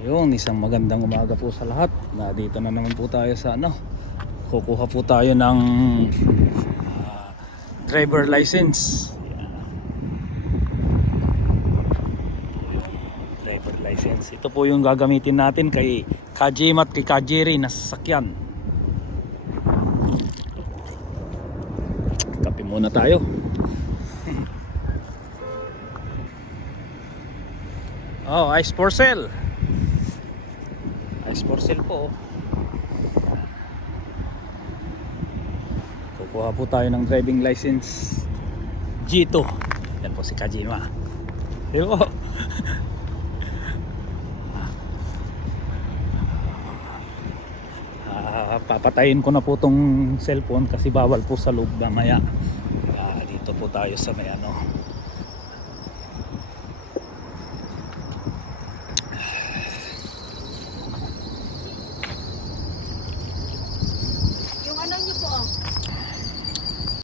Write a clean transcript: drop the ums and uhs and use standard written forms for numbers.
Yun, isang magandang umaga po sa lahat. Dito na naman po tayo sa kukuha po tayo ng driver license. Driver license. Ito po yung gagamitin natin kay Kajim at kay Kajiri na sasakyan. Kape muna tayo. Oh, ice for sale. Ice for sale po. Kukuha po tayo ng driving license G2. Yan po si Kajima. Yo. Papatayin ko na po tong cellphone kasi bawal po sa loob mamaya. Dito po tayo sa may